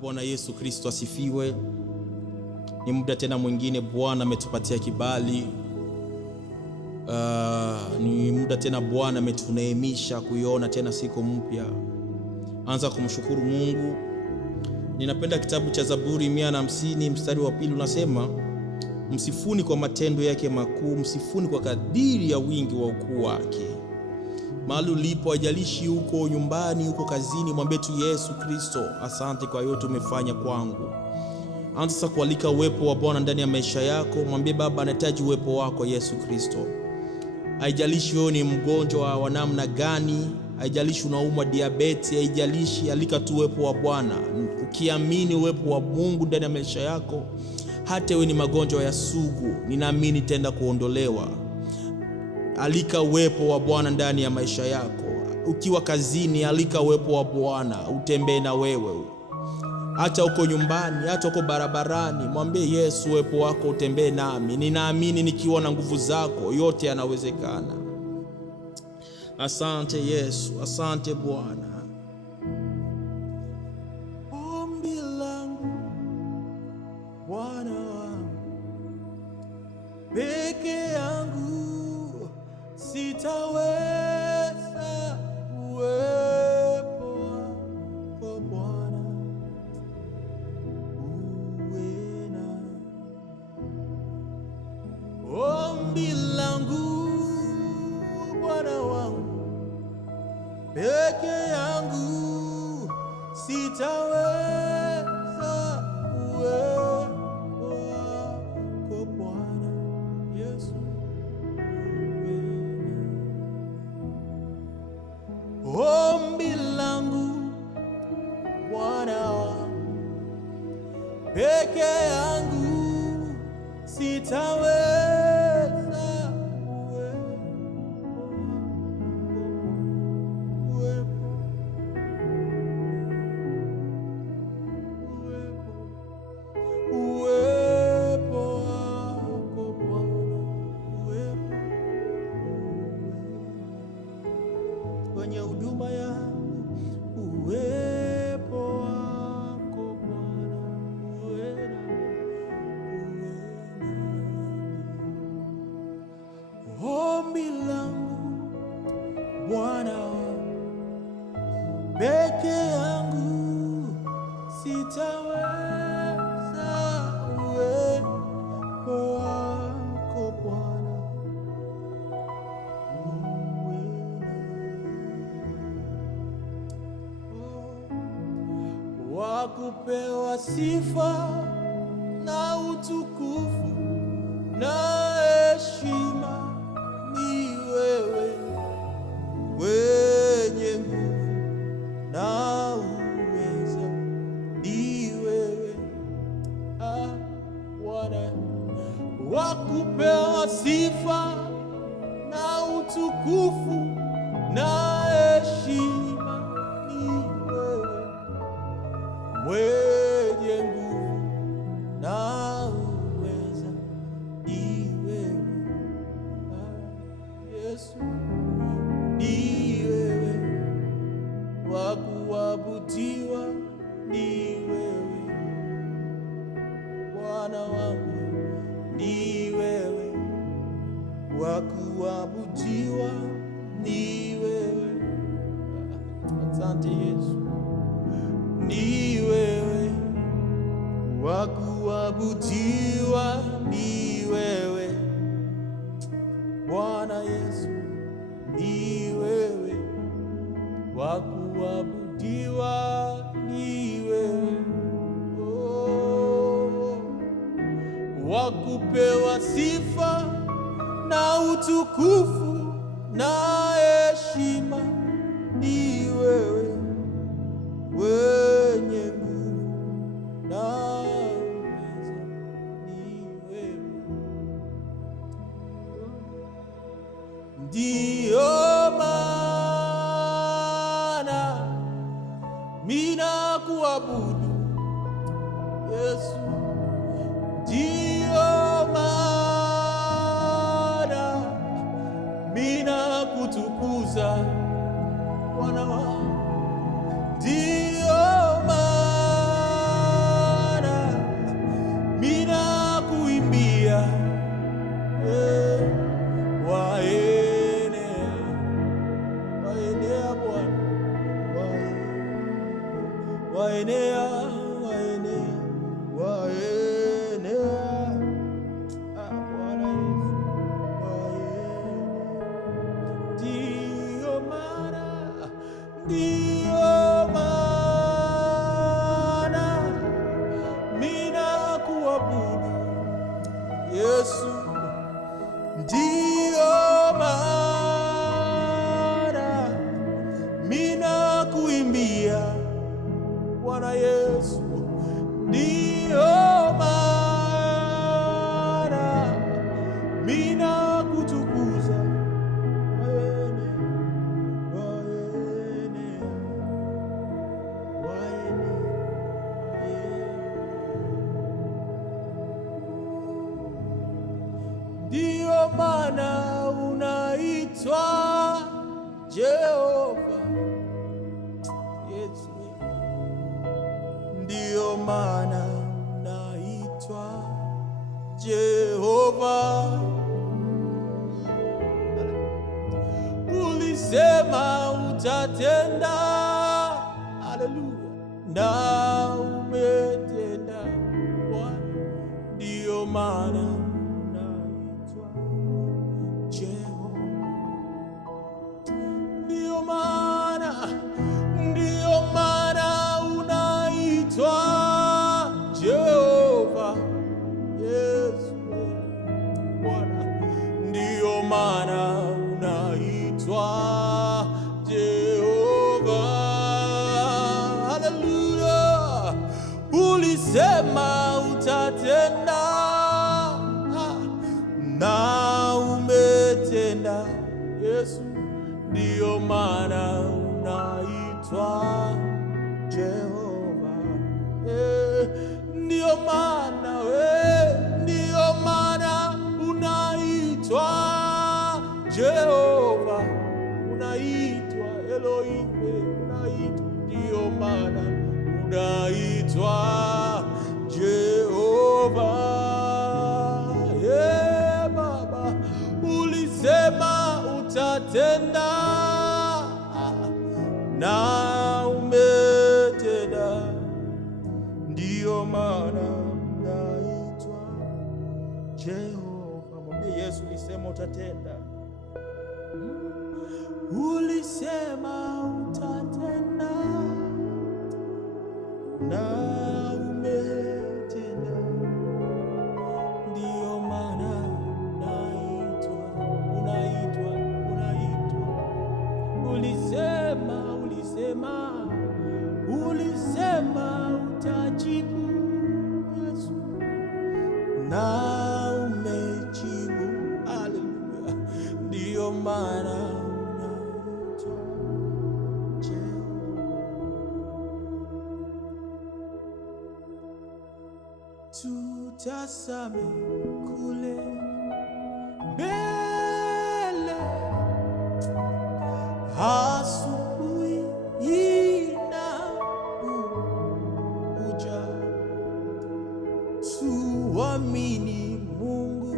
Bwana Yesu Kristo asifiwe. Ni muda tena mwingine Bwana ametupatia kibali. Ni muda tena Bwana ametuneemisha kuiona tena siku mpya. Anza kumshukuru Mungu. Ninapenda kitabu cha Zaburi 150 mstari wa 2 unasema, msifuni kwa matendo yake makuu, msifuni kwa kadiri ya wingi wa ukuu wake. Mahali ulipo, haijalishi huko nyumbani, huko kazini, mwambie tu Yesu Kristo, asante kwa yote umefanya kwangu. Anza sasa kualika uwepo wa Bwana ndani ya maisha yako. Mwambie Baba, nahitaji uwepo wako Yesu Kristo. Haijalishi wewe ni mgonjwa wa namna gani, haijalishi unaumwa diabetes, haijalishi, alika tu uwepo wa Bwana. Ukiamini uwepo wa Mungu ndani ya maisha yako, hata wewe ni magonjwa ya sugu, ninaamini tenda kuondolewa. Alika uwepo wa Bwana ndani ya maisha yako. Ukiwa kazini, alika uwepo wa Bwana utembee na wewe. Hata uko nyumbani, hata uko barabarani, mwambie Yesu, uwepo wako utembee nami. Ninaamini nikiwa na nguvu zako yote yanawezekana. Asante Yesu, asante Bwana. Ombi langu Bwana wangu, peke yangu sitaweza, uwepo wako Bwana uwe nami. Ombi langu Bwana wangu, peke yangu sitaweza, uwepo wako Bwana Yesu uwe nami. Ombi langu Bwana wangu, peke yangu sitaweza, kwenye huduma yangu, uwepo wako Bwana uwe nami. Ombi langu Bwana wangu, peke yangu sitaweza, uwepo wako Bwana wakupewa sifa na utukufu na heshima ni wewe, wenye nguvu na uweza ni wewe, Bwana. Wakupewa sifa na utukufu na heshima ni wewe, mwenye nguvu na uweza ni wewe, Yesu ni wewe, wakuabudiwa ni wewe, Bwana wangu ni wewe, wakuabudiwa ni wewe. Asante Yesu, ni wewe, wakuabudiwa ni wewe, Bwana Yesu ni wewe, wakuabudiwa ni wewe, wakupewa sifa na utukufu na heshima ni wewe, wenye nguvu na uweza ni wewe. Ndiyo maana mina kuabudu Yesu, ndiyo maana mina kutukuza Bwana wangu, ndiyo maana waenea, waenea, waenea. Bwana Yesu, waenea. Ndiyo maana mina kuabudu Yesu. Ndiyo maana mina kuimbia Bwana Yesu. Ndiyo maana mina kutukuza. Ndiyo maana unaitwa Jehova Yesu. Ndiyo maana unaitwa Jehova. Ulisema utatenda, haleluya, na umetenda Bwana. Ndiyo maana Jehova Yesu Bwana. Ndiyo maana unaitwa Jehova, haleluya. Ulisema utatenda na umetenda Yesu. Ndiyo maana unaitwa Jehova. Ndiyo maana ndiyo maana unaitwa Jehova, unaitwa Elohim, unaitwa. Ndiyo maana unaitwa Jehova. Baba, ulisema utatenda na umetenda. Ndiyo maana unaitwa Jehova. Mwambie Yesu, ulisema utatenda. Ulisema utatenda na umetenda. Ndiyo maana unaitwa. Ulisema utajibu Yesu, na umejibu, haleluya. Ndiyo maana unaitwa Jehova. Tutazame kule mbele, asubuhi inakuja. Tuamini Mungu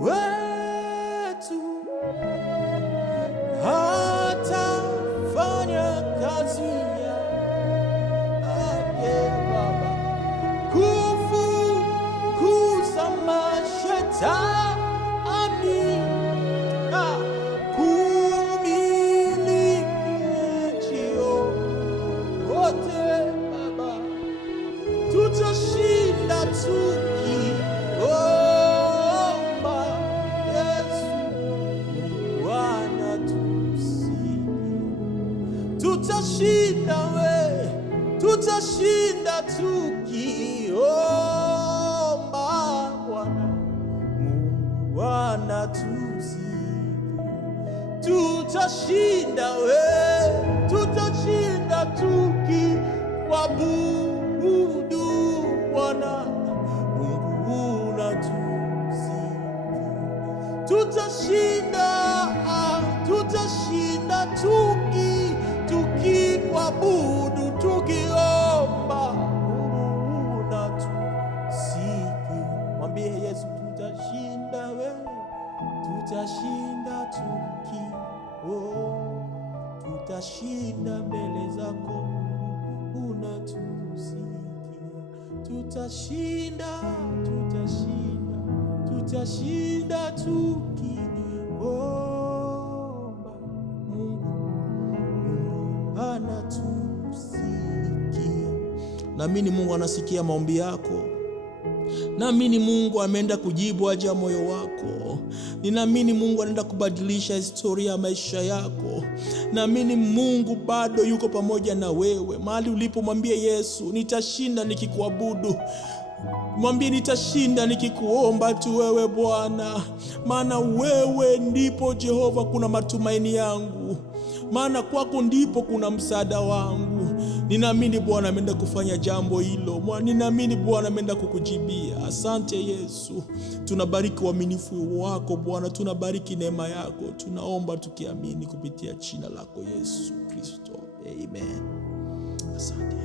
wetu hatafanya kazi yake Baba, kufukuza mashetani, kumiliki yote Baba. Tutashinda tukiomba Yesu, tutashinda tutashinda tukiomba Bwana. Mungu anatusikia. Tutashinda tutashinda tukiabudu Bwana. Mungu unatusikia. Tutashinda tukikuabudu, tukiomba. Mungu unatusikia. Mwambie Yesu, tutashinda tutashinda tutashinda mbele zako. tutashinda, tutashinda, tutashinda tukiomba. Mungu anatusikia. Naamini Mungu anasikia maombi yako. Naamini Mungu ameenda kujibu haja ya moyo wako. Ninaamini Mungu anaenda kubadilisha historia ya maisha yako. Naamini Mungu bado yuko pamoja na wewe. Mahali ulipo mwambie Yesu, nitashinda nikikuabudu. Mwambie nitashinda nikikuomba tu wewe Bwana. Maana wewe ndipo Jehova kuna matumaini yangu. Maana kwako ndipo kuna msaada wangu. Ninaamini Bwana ameenda kufanya jambo hilo. Ninaamini Bwana ameenda kukujibia. Asante Yesu. Tunabariki uaminifu wako Bwana. Tunabariki neema yako. Tunaomba tukiamini kupitia jina lako Yesu Kristo. Amen. Asante.